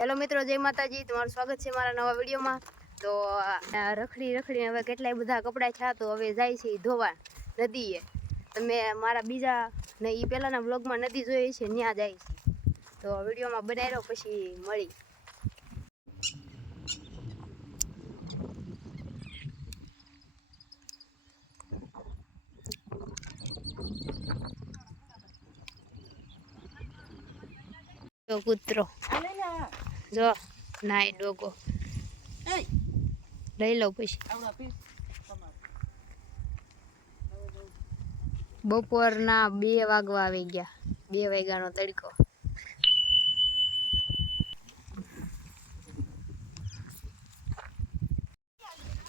Hello મિત્રો, જય માતાજી. તમારું સ્વાગત છે મારા નવા વિડીયોમાં. તો રખડી હવે કેટલાય બધા કપડાં છે, તો હવે જાય છે ધોવા નદીએ. તમે મારા બીજા ને એ પહેલાંના વ્લોગમાં નદી જોઈ છે, ત્યાં જાય છે. તો વિડીયોમાં બનાવી રહ્યો, પછી મળી. કૂતરો જો નાય ડોગો લઈ લો. પછી બપોરના 2 વાગવા આવી ગયા. 2 વાગ્યાનો તડકો.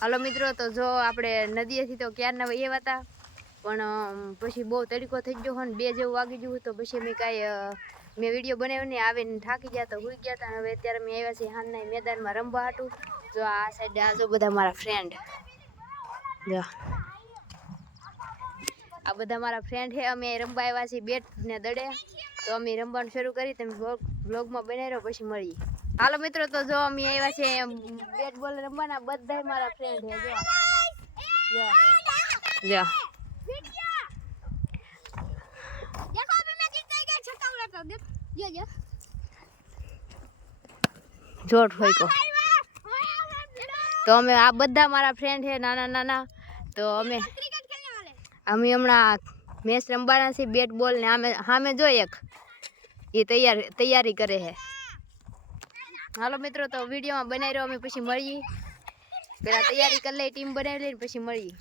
હાલો મિત્રો, તો જો આપણે નદીએથી તો ક્યારના વહ્યા હતા, પણ પછી બહુ તડકો થઈ ગયો હોય ને 2 જેવું વાગી ગયું, તો પછી મેં વિડીયો બનાવ્યો ને, આવીને થાકી ગયા તો હુઈ ગયા હતા. હવે અત્યારે મેં આવ્યા છે હાલના મેદાનમાં રમવા હાટું. જો આ સાઈડ આ જો બધા મારા ફ્રેન્ડ, જો આ બધા મારા ફ્રેન્ડ છે. અમે રમવા આવ્યા છીએ બેટ ને દડે, તો અમે રમવાનું શરૂ કરી. તમે વ્લોગમાં બનાવી રહ્યો, પછી મળીએ. હાલો મિત્રો, તો જો અમે આવ્યા છે બેટ બોલ રમવાના. બધા મારા ફ્રેન્ડ છે. જો જોટ હોય તો અમે આ બધા મારા ફ્રેન્ડ છે નાના નાના. તો અમે હમણાં મેચ રમવાના છીએ બેટ બોલ ને. સામે જો એક એ તૈયારી કરે છે. હાલો મિત્રો, તો વિડીયોમાં બનાવી રહ્યો, અમે પછી મળીએ. પેલા તૈયારી કરી લઈ, ટીમ બનાવી લઈને પછી મળીએ.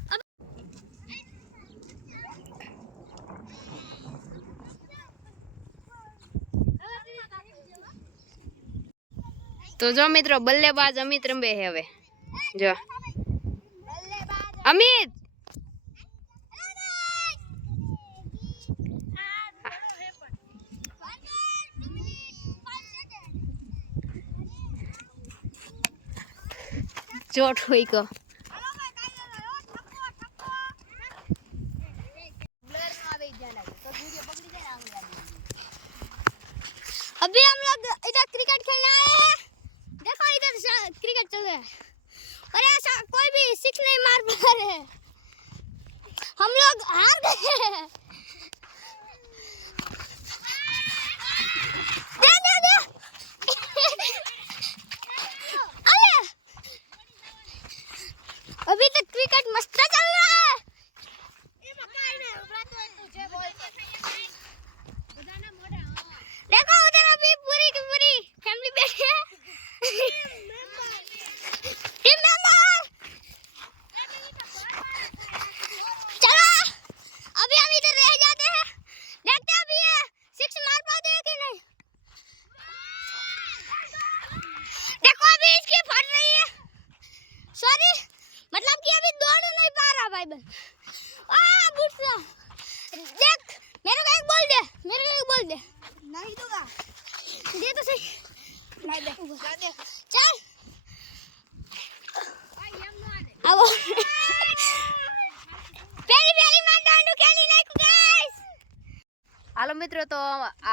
તો જો મિત્રો, બલ્લેબાજ અમિત રમે છે. હવે જો અમિત ચોટ હોય કો अभी हम लोग इधर क्रिकेट खेलने आए हैं। देखो इधर क्रिकेट चल रहा है और ऐसा कोई भी सिक्स नहीं मार पा रहे हैं। हम लोग हार गए हैं। दे दे दे अरे अभी तक क्रिकेट मस्त चल रहा है। देखो उधर अभी पूरी की पूरी फैमिली बैठी है। टीम मेंबर चलो अभी हम इधर रह जाते हैं, देखते हैं अभी ये सिक्स मार पाते हैं कि नहीं। देखो अभी इसकी फट रही है, सॉरी मतलब कि अभी दौड़ नहीं पा रहा भाई बन। बुट्टा देख, मेरे को एक बोल दे, मेरे को एक बोल दे। नहीं दूंगा, दे तो सही। नहीं दे, ला दे, चल भाई हम ना दे। आओ पहली मार डांडू खेली नाखू गाइस। હાલો મિત્રો, તો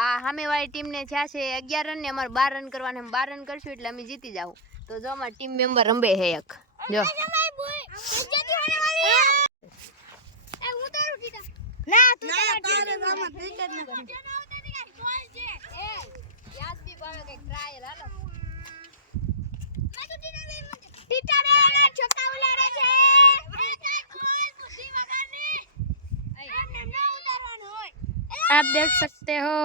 આ સામેવાળી ટીમને થયા છે 11 રન ને અમારે 12 રન કરવાના. 12 રન કરશું એટલે અમે જીતી જાવ. તો જો અમારા ટીમ મેમ્બર રમે છે એક. જો ના તું તારે રામા ક્રિકેટ ન કર. યાદ બી પાવે કે ટ્રાયલ. હાલો ટીટા રે છોકા ઉલારે છે. आप देख सकते हो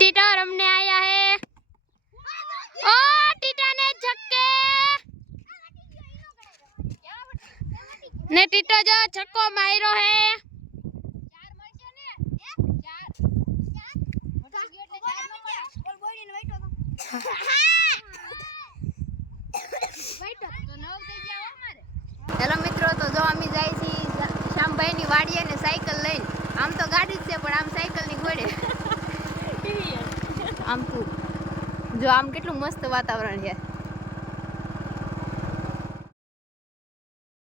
टीटा रमने आया है। ओ टीटा ने छक्के ने टीटा जो छक्को मारो है। હેલો મિત્રો, તો જો અમે જાય છીએ શ્યામભાઈની વાડીએ ને સાયકલ લઈને. આમ તો ગાડી જ છે, પણ આમ સાયકલની ઘોડે. આમ તું જો આમ કેટલું મસ્ત વાતાવરણ છે.